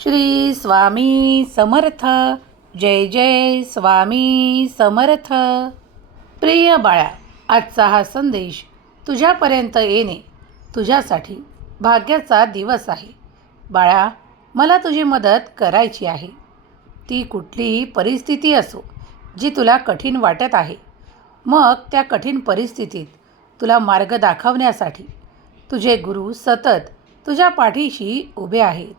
श्री स्वामी समर्थ. जय जय स्वामी समर्थ. प्रिय बाळा, आजचा हा संदेश तुझ्यापर्यंत येणे तुझ्यासाठी भाग्याचा दिवस आहे. बाळा, मला तुझी मदत करायची आहे. ती कुठलीही परिस्थिती असो जी तुला कठीण वाटत आहे. मग त्या कठीण परिस्थितीत तुला मार्ग दाखवण्यासाठी तुझे गुरु सतत तुझ्या पाठीशी उभे आहेत.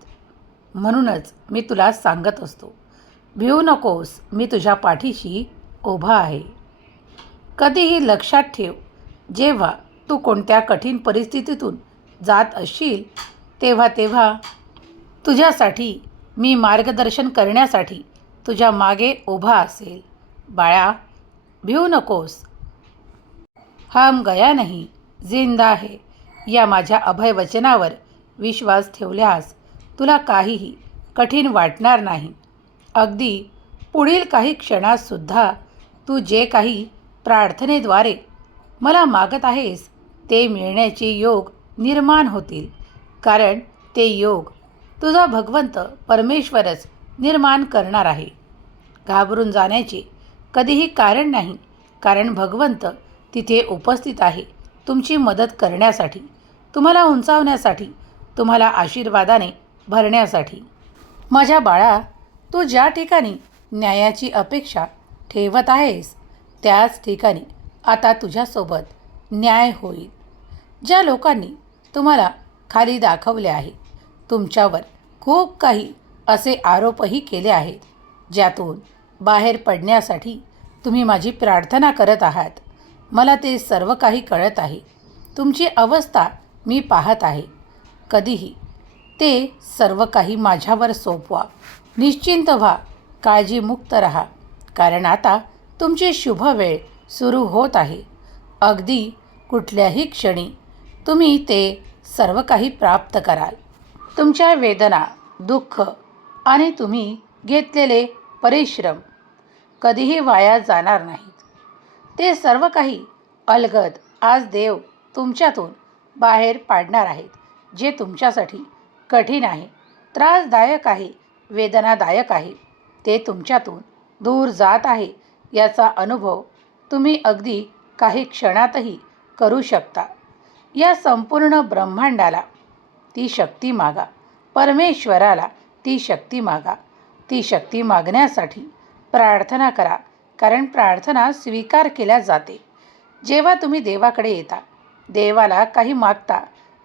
म्हणूनच मी तुला सांगत असतो, भिवू नकोस, मी तुझ्या पाठीशी उभा आहे. कधीही लक्षात ठेव, जेव्हा तू कोणत्या कठीण परिस्थितीतून जात असशील तेव्हा तुझ्यासाठी मी मार्गदर्शन करण्यासाठी तुझ्या मागे उभा असेल. बाळा, भिवू नकोस. हम गया नहीं, जिंदा है या माझ्या अभय वचनावर विश्वास ठेवल्यास तुला काहीही कठीण वाटणार नाही. अगदी पुढील काही क्षणातसुद्धा तू जे काही प्रार्थनेद्वारे मला मागत आहेस ते मिळण्याचे योग निर्माण होतील. कारण ते योग तुझा भगवंत परमेश्वरच निर्माण करणार आहे. घाबरून जाण्याचे कधीही कारण नाही, कारण भगवंत तिथे उपस्थित आहे तुमची मदत करण्यासाठी, तुम्हाला उंचावण्यासाठी, तुम्हाला आशीर्वादाने भरण्यासाठी. माझ्या बाळा, तू ज्या ठिकाणी न्यायाची अपेक्षा ठेवत आहेस त्याच ठिकाणी आता तुझ्यासोबत न्याय होईल. ज्या लोकांनी तुम्हाला खाली दाखवले आहे, तुमच्यावर खूप काही असे आरोपही केले आहेत, ज्यातून बाहेर पडण्यासाठी तुम्ही माझी प्रार्थना करत आहात. मला ते सर्व काही कळत आहे. तुमची अवस्था मी पाहत आहे. कधीही ते सर्व काही माझ्यावर सोपवा. निश्चिंत व्हा, काळजीमुक्त राहा, कारण आता तुमची शुभ वेळ सुरू होत आहे. अगदी कुठल्याही क्षणी तुम्ही ते सर्व काही प्राप्त कराल. तुमच्या वेदना, दुःख आणि तुम्ही घेतलेले परिश्रम कधीही वाया जाणार नाहीत. ते सर्व काही अलगद आज देव तुमच्यातून बाहेर पाडणार आहेत. जे तुमच्यासाठी कठीण आहे, त्रासदायक आहे, वेदनादायक आहे, ते तुमच्यातून दूर जात आहे. याचा अनुभव तुम्ही अगदी काही क्षणातही करू शकता. या संपूर्ण ब्रह्मांडाला ती शक्ती मागा. परमेश्वराला ती शक्ती मागा. ती शक्ती मागण्यासाठी प्रार्थना करा, कारण प्रार्थना स्वीकार केल्या जाते. जेव्हा तुम्ही देवाकडे येता, देवाला काही मागता,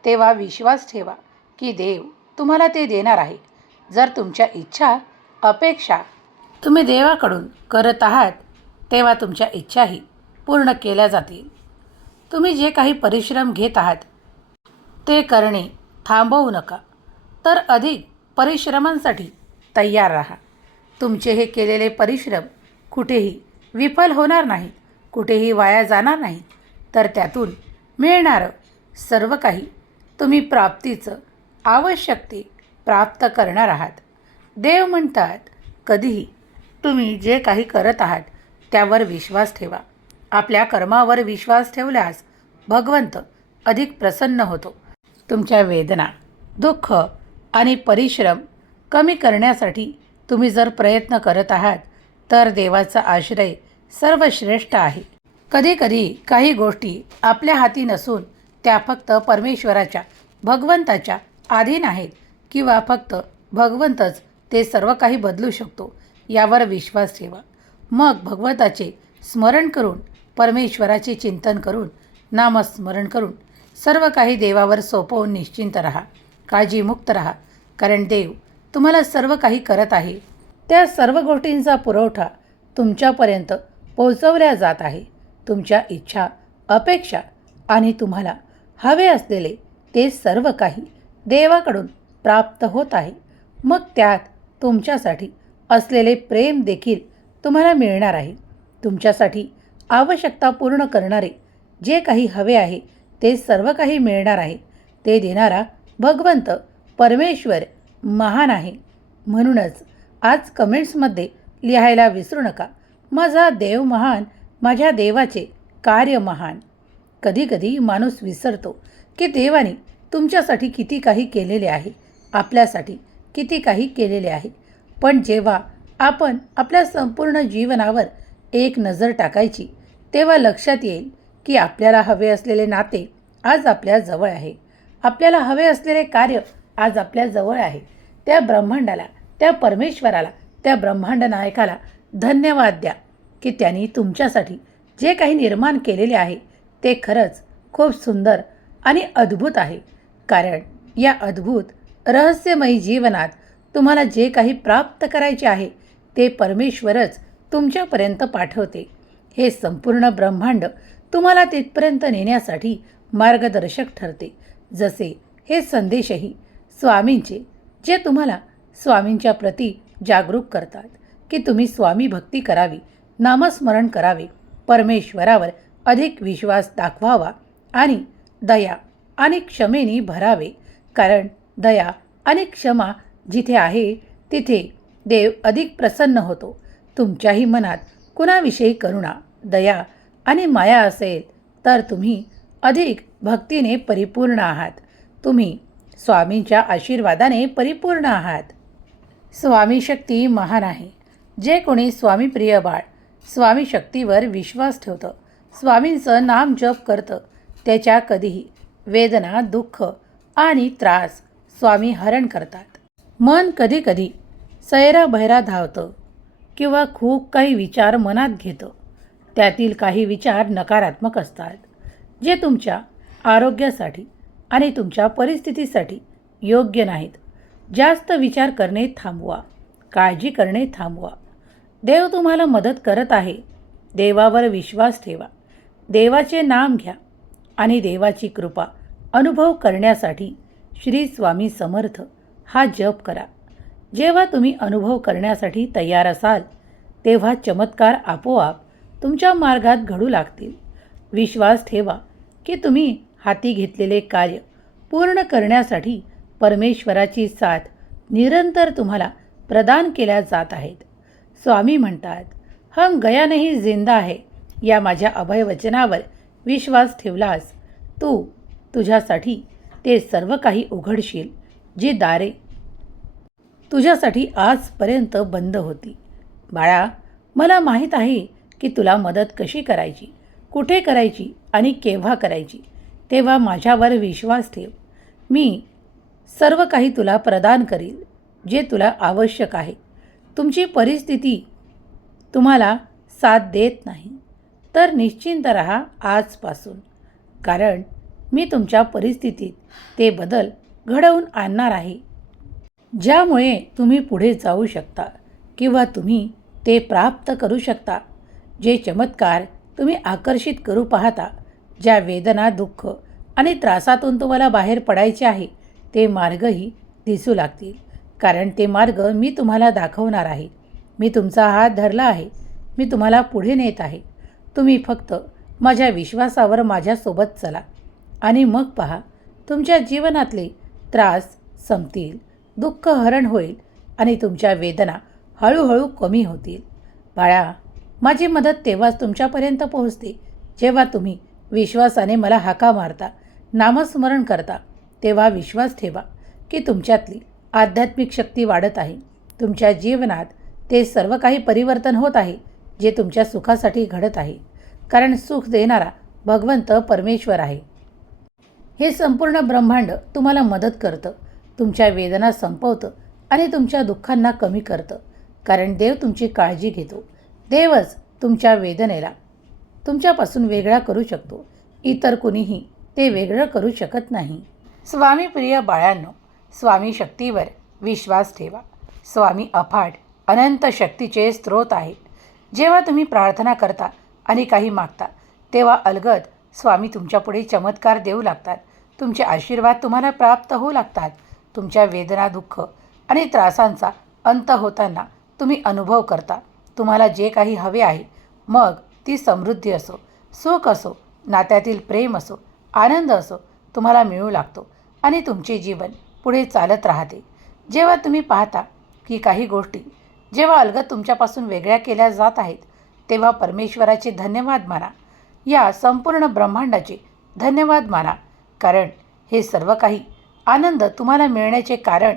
तेव्हा विश्वास ठेवा की देव तुम्हाला ते देणार आहे. जर तुमच्या इच्छा, अपेक्षा तुम्ही देवाकडून करत आहात, तेव्हा तुमच्या इच्छाही पूर्ण केल्या जातील. तुम्ही जे काही परिश्रम घेत आहात ते करणे थांबवू नका, तर अधिक परिश्रमांसाठी तयार राहा. तुमचे हे केलेले परिश्रम कुठेही विफल होणार नाहीत, कुठेही वाया जाणार नाहीत, तर त्यातून मिळणारं सर्व काही तुम्ही प्राप्तीचं आवश्यक ते प्राप्त करणार आहात. देव म्हणतात, कधीही तुम्ही जे काही करत आहात त्यावर विश्वास ठेवा. आपल्या कर्मावर विश्वास ठेवल्यास भगवंत अधिक प्रसन्न होतो. तुमच्या वेदना, दुःख आणि परिश्रम कमी करण्यासाठी तुम्ही जर प्रयत्न करत आहात तर देवाचा आश्रय सर्वश्रेष्ठ आहे. कधीकधी काही गोष्टी आपल्या हाती नसून त्या फक्त परमेश्वराच्या, भगवंताच्या अधीन आहेत, किंवा फक्त भगवंतच ते सर्व काही बदलू शकतो, यावर विश्वास ठेवा. मग भगवंताचे स्मरण करून, परमेश्वराचे चिंतन करून, नामस्मरण करून सर्व काही देवावर सोपवून निश्चिंत राहा, काळजीमुक्त राहा, कारण देव तुम्हाला सर्व काही करत आहे. त्या सर्व गोष्टींचा पुरवठा तुमच्यापर्यंत पोहोचवल्या जात आहे. तुमच्या इच्छा, अपेक्षा आणि तुम्हाला हवे असलेले ते सर्व काही देवाकडून प्राप्त होत आहे. मग त्यात तुमच्यासाठी असलेले प्रेम देखील तुम्हाला मिळणार आहे. तुमच्यासाठी आवश्यकता पूर्ण करणारे जे काही हवे आहे ते सर्व काही मिळणार आहे. ते देणारा भगवंत परमेश्वर महान आहे. म्हणूनच आज कमेंट्समध्ये लिहायला विसरू नका, माझा देव महान, माझ्या देवाचे कार्य महान. कधीकधी माणूस विसरतो की देवाने तुमच्यासाठी किती काही केलेले आहे, आपल्यासाठी किती काही केलेले आहे, पण जेव्हा आपण आपल्या संपूर्ण जीवनावर एक नजर टाकायची तेव्हा लक्षात येईल की आपल्याला हवे असलेले नाते आज आपल्या जवळ आहे. आपल्याला हवे असलेले कार्य आज आपल्या जवळ आहे. त्या ब्रह्मांडाला, त्या परमेश्वराला, त्या ब्रह्मांड नायकाला धन्यवाद द्या की त्यांनी तुमच्यासाठी जे काही निर्माण केलेले आहे ते खरंच खूप सुंदर आणि अद्भुत आहे. कारण या अद्भुत रहस्यमयी जीवनात तुम्हाला जे काही प्राप्त करायचे आहे ते परमेश्वरच तुमच्यापर्यंत पाठवते. हे संपूर्ण ब्रह्मांड तुम्हाला तिथपर्यंत नेण्यासाठी मार्गदर्शक ठरते. जसे हे संदेशही स्वामींचे, जे तुम्हाला स्वामींच्या प्रती जागरूक करतात की तुम्ही स्वामी भक्ती करावी, नामस्मरण करावे, परमेश्वरावर अधिक विश्वास दाखवावा आणि दया आणि क्षमेने भरावे. कारण दया आणि क्षमा जिथे आहे तिथे देव अधिक प्रसन्न होतो. तुमच्याही मनात कुणाविषयी करुणा, दया आणि माया असेल तर तुम्ही अधिक भक्तीने परिपूर्ण आहात. तुम्ही स्वामींच्या आशीर्वादाने परिपूर्ण आहात. स्वामी शक्ती महान आहे. जे कोणी स्वामी प्रिय बाळ स्वामी शक्तीवर विश्वास ठेवतं, स्वामींचं नाम जप करतं, त्याच्या कधीही वेदना, दुःख आणि त्रास स्वामी हरण करतात. मन कधीकधी सैराभैरा धावतं किंवा खूप काही विचार मनात घेतं. त्यातील काही विचार नकारात्मक असतात, जे तुमच्या आरोग्यासाठी आणि तुमच्या परिस्थितीसाठी योग्य नाहीत. जास्त विचार करणे थांबवा, काळजी करणे थांबवा. देव तुम्हाला मदत करत आहे. देवावर विश्वास ठेवा, देवाचे नाम घ्या आणि देवाची कृपा अनुभव करण्यासाठी श्री स्वामी समर्थ हा जप करा. जेव्हा तुम्ही अनुभव करण्यासाठी तयार असाल तेव्हा चमत्कार आपोआप तुमच्या मार्गात घडू लागतील. विश्वास ठेवा की तुम्ही हाती घेतलेले कार्य पूर्ण करण्यासाठी परमेश्वराची साथ निरंतर तुम्हाला प्रदान केल्या जात आहेत. स्वामी म्हणतात, हम गया नहीं जिंदा है. या माझ्या अभय वचनावर विश्वास ठेवलास तू तुझ्यासाठी ते सर्व काही उघडशील, जी दारे तुझ्यासाठी आजपर्यंत बंद होती. बाळा, मला माहीत आहे की तुला मदत कशी करायची, कुठे करायची आणि केव्हा करायची. तेव्हा माझ्यावर विश्वास ठेव. मी सर्व काही तुला प्रदान करील जे तुला आवश्यक आहे. तुमची परिस्थिती तुम्हाला साथ देत नाही तर निश्चिंत राहा आजपासून, कारण मी तुमच्या परिस्थितीत ते बदल घडवून आणणार आहे, ज्यामुळे तुम्ही पुढे जाऊ शकता किंवा तुम्ही ते प्राप्त करू शकता. जे चमत्कार तुम्ही आकर्षित करू पाहता, ज्या वेदना, दुःख आणि त्रासातून तुम्हाला बाहेर पडायचे आहे ते मार्गही दिसू लागतील. कारण ते मार्ग मी तुम्हाला दाखवणार आहे. मी तुमचा हात धरला आहे. मी तुम्हाला पुढे नेत आहे. तुम्ही फक्त माझ्या विश्वासावर माझ्यासोबत चला आणि मग पहा, तुमच्या जीवनातले त्रास संपतील, दुःख हरण होईल आणि तुमच्या वेदना हळूहळू कमी होतील. बाळा, माझी मदत तेव्हाच तुमच्यापर्यंत पोहोचते जेव्हा तुम्ही विश्वासाने मला हाका मारता, नामस्मरण करता. तेव्हा विश्वास ठेवा की तुमच्यातली आध्यात्मिक शक्ती वाढत आहे. तुमच्या जीवनात ते सर्व काही परिवर्तन होत आहे जे तुमच्या सुखासाठी घडत आहे. कारण सुख देणारा भगवंत परमेश्वर आहे. हे संपूर्ण ब्रह्मांड तुम्हाला मदत करतं, तुमच्या वेदना संपवतं आणि तुमच्या दुःखांना कमी करतं. कारण देव तुमची काळजी घेतो. देवच तुमच्या वेदनेला तुमच्यापासून वेगळा करू शकतो. इतर कुणीही ते वेगळं करू शकत नाही. स्वामी प्रिय बाळांनो, स्वामी शक्तीवर विश्वास ठेवा. स्वामी अफाट अनंत शक्तीचे स्रोत आहेत. जेव्हा तुम्ही प्रार्थना करता आणि काही मागता तेव्हा अलगद स्वामी तुमच्यापुढे चमत्कार देऊ लागतात. तुमचे आशीर्वाद तुम्हाला प्राप्त होऊ लागतात. तुमच्या वेदना, दुःख आणि त्रासांचा अंत होताना तुम्ही अनुभव करता. तुम्हाला जे काही हवे आहे, मग ती समृद्धी असो, सुख असो, नात्यातील प्रेम असो, आनंद असो, तुम्हाला मिळू लागतो आणि तुमचे जीवन पुढे चालत राहते. जेव्हा तुम्ही पाहता की काही गोष्टी जेव्हा अलगद तुमच्यापासून वेगळ्या केल्या जात आहेत तेव्हा परमेश्वराचे धन्यवाद माना. या संपूर्ण ब्रह्मांडाचे धन्यवाद माना. कारण हे सर्व काही आनंद तुम्हाला मिळण्याचे कारण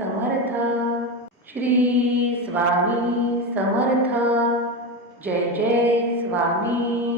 समर्थ. श्री स्वामी समर्थ. जय जय स्वामी